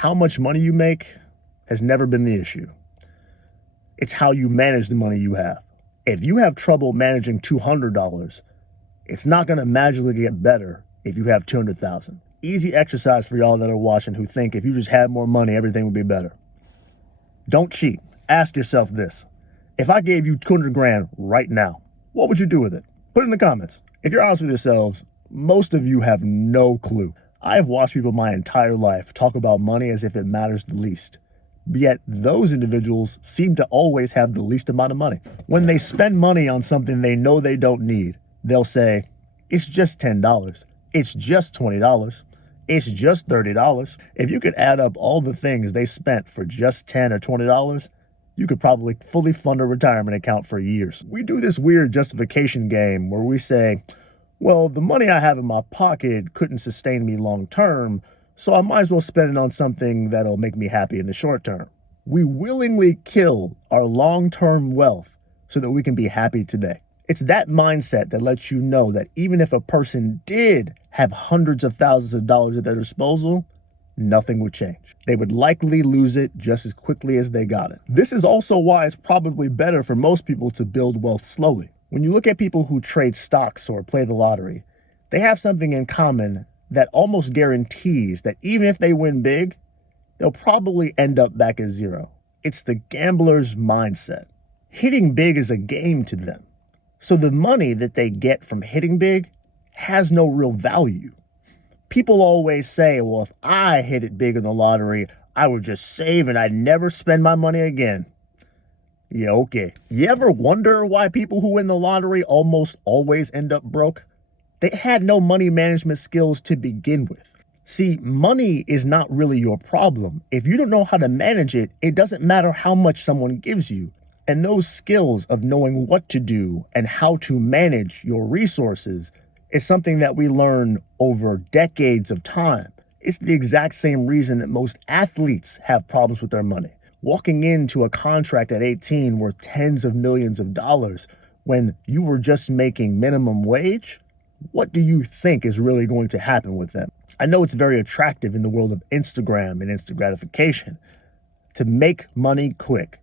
How much money you make has never been the issue. It's how you manage the money you have. If you have trouble managing $200, it's not going to magically get better if you have 200,000. Easy exercise for y'all that are watching who think if you just had more money, everything would be better. Don't cheat. Ask yourself this. If I gave you 200 grand right now, what would you do with it? Put it in the comments. If you're honest with yourselves, most of you have no clue. I have watched people my entire life talk about money as if it matters the least. Yet those individuals seem to always have the least amount of money. When they spend money on something they know they don't need, they'll say, it's just $10. It's just $20. It's just $30. If you could add up all the things they spent for just $10 or $20, you could probably fully fund a retirement account for years. We do this weird justification game where we say, well, the money I have in my pocket couldn't sustain me long term, so I might as well spend it on something that'll make me happy in the short term. We willingly kill our long-term wealth so that we can be happy today. It's that mindset that lets you know that even if a person did have hundreds of thousands of dollars at their disposal, nothing would change. They would likely lose it just as quickly as they got it. This is also why it's probably better for most people to build wealth slowly. When you look at people who trade stocks or play the lottery, they have something in common that almost guarantees that even if they win big, they'll probably end up back at zero. It's the gambler's mindset. Hitting big is a game to them. So the money that they get from hitting big has no real value. People always say, well, if I hit it big in the lottery, I would just save and I'd never spend my money again. Yeah, okay. You ever wonder why people who win the lottery almost always end up broke? They had no money management skills to begin with. See, money is not really your problem. If you don't know how to manage it, it doesn't matter how much someone gives you. And those skills of knowing what to do and how to manage your resources is something that we learn over decades of time. It's the exact same reason that most athletes have problems with their money. Walking into a contract at 18 worth tens of millions of dollars when you were just making minimum wage, what do you think is really going to happen with them? I know it's very attractive in the world of Instagram and instant gratification to make money quick.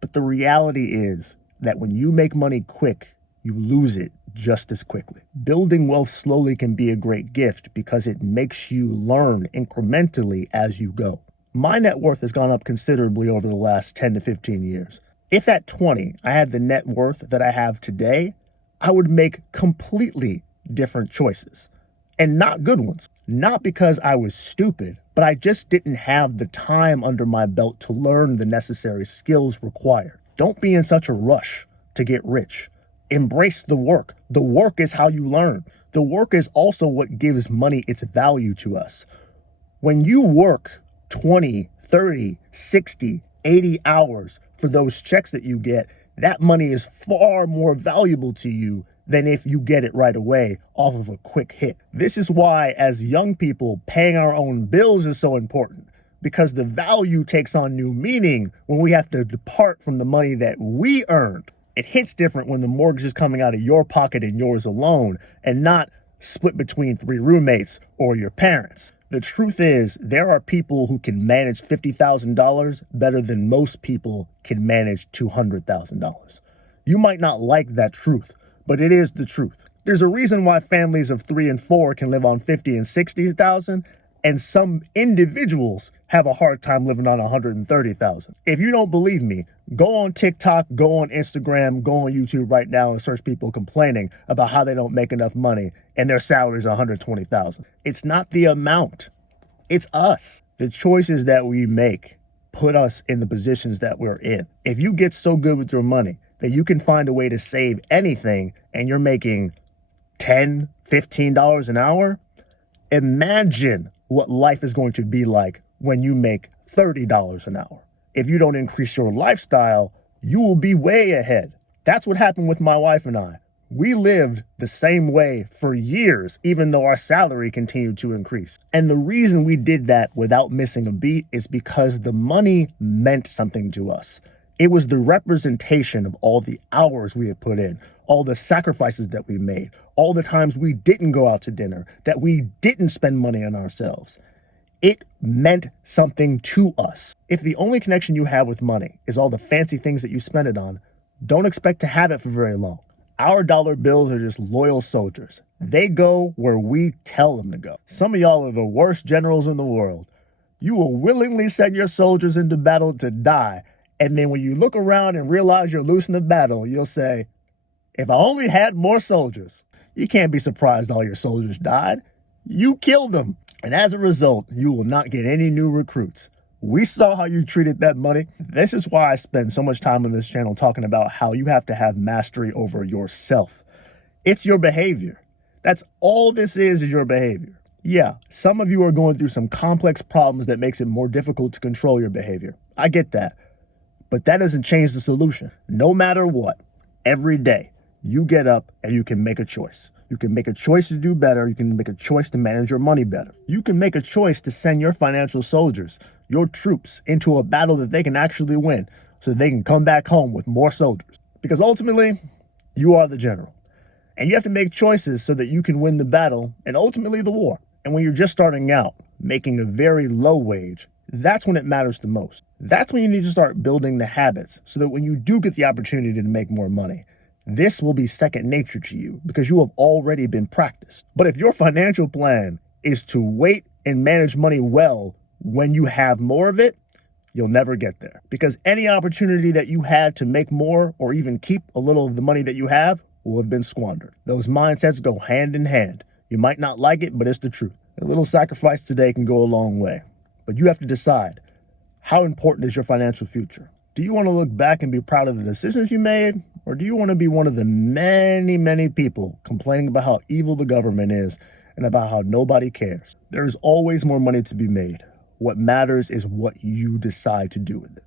But the reality is that when you make money quick, you lose it just as quickly. Building wealth slowly can be a great gift because it makes you learn incrementally as you go. My net worth has gone up considerably over the last 10 to 15 years. If at 20, I had the net worth that I have today, I would make completely different choices, and not good ones. Not because I was stupid, but I just didn't have the time under my belt to learn the necessary skills required. Don't be in such a rush to get rich. Embrace the work. The work is how you learn. The work is also what gives money its value to us. When you work 20, 30, 60, 80 hours for those checks that you get, that money is far more valuable to you than if you get it right away off of a quick hit. This is why, as young people, paying our own bills is so important, because the value takes on new meaning when we have to depart from the money that we earned. It hits different when the mortgage is coming out of your pocket and yours alone, and not split between 3 roommates or your parents. The truth is, there are people who can manage $50,000 better than most people can manage $200,000. You might not like that truth, but it is the truth. There's a reason why families of 3 and 4 can live on 50 and 60,000, and some individuals have a hard time living on 130,000. If you don't believe me, go on TikTok, go on Instagram, go on YouTube right now and search people complaining about how they don't make enough money and their salary is 120,000. It's not the amount, it's us. The choices that we make put us in the positions that we're in. If you get so good with your money that you can find a way to save anything and you're making $10, $15 an hour, imagine what life is going to be like when you make $30 an hour. If you don't increase your lifestyle, you will be way ahead. That's what happened with my wife and I. We lived the same way for years, even though our salary continued to increase. And the reason we did that without missing a beat is because the money meant something to us. It was the representation of all the hours we had put in, all the sacrifices that we made, all the times we didn't go out to dinner, that we didn't spend money on ourselves. It meant something to us. If the only connection you have with money is all the fancy things that you spend it on, don't expect to have it for very long. Our dollar bills are just loyal soldiers. They go where we tell them to go. Some of y'all are the worst generals in the world. You will willingly send your soldiers into battle to die, and then when you look around and realize you're losing the battle, you'll say, if I only had more soldiers. You can't be surprised all your soldiers died. You killed them. And as a result, you will not get any new recruits. We saw how you treated that money. This is why I spend so much time on this channel talking about how you have to have mastery over yourself. It's your behavior. That's all this is your behavior. Yeah, some of you are going through some complex problems that makes it more difficult to control your behavior. I get that. But that doesn't change the solution. No matter what, every day, you get up and you can make a choice. You can make a choice to do better. You can make a choice to manage your money better. You can make a choice to send your financial soldiers, your troops, into a battle that they can actually win so they can come back home with more soldiers. Because ultimately, you are the general. And you have to make choices so that you can win the battle and ultimately the war. And when you're just starting out, making a very low wage, that's when it matters the most. That's when you need to start building the habits so that when you do get the opportunity to make more money, this will be second nature to you because you have already been practiced. But if your financial plan is to wait and manage money well when you have more of it, you'll never get there. Because any opportunity that you had to make more or even keep a little of the money that you have will have been squandered. Those mindsets go hand in hand. You might not like it, but it's the truth. A little sacrifice today can go a long way. But you have to decide, how important is your financial future? Do you want to look back and be proud of the decisions you made? Or do you want to be one of the many, many people complaining about how evil the government is and about how nobody cares? There's always more money to be made. What matters is what you decide to do with it.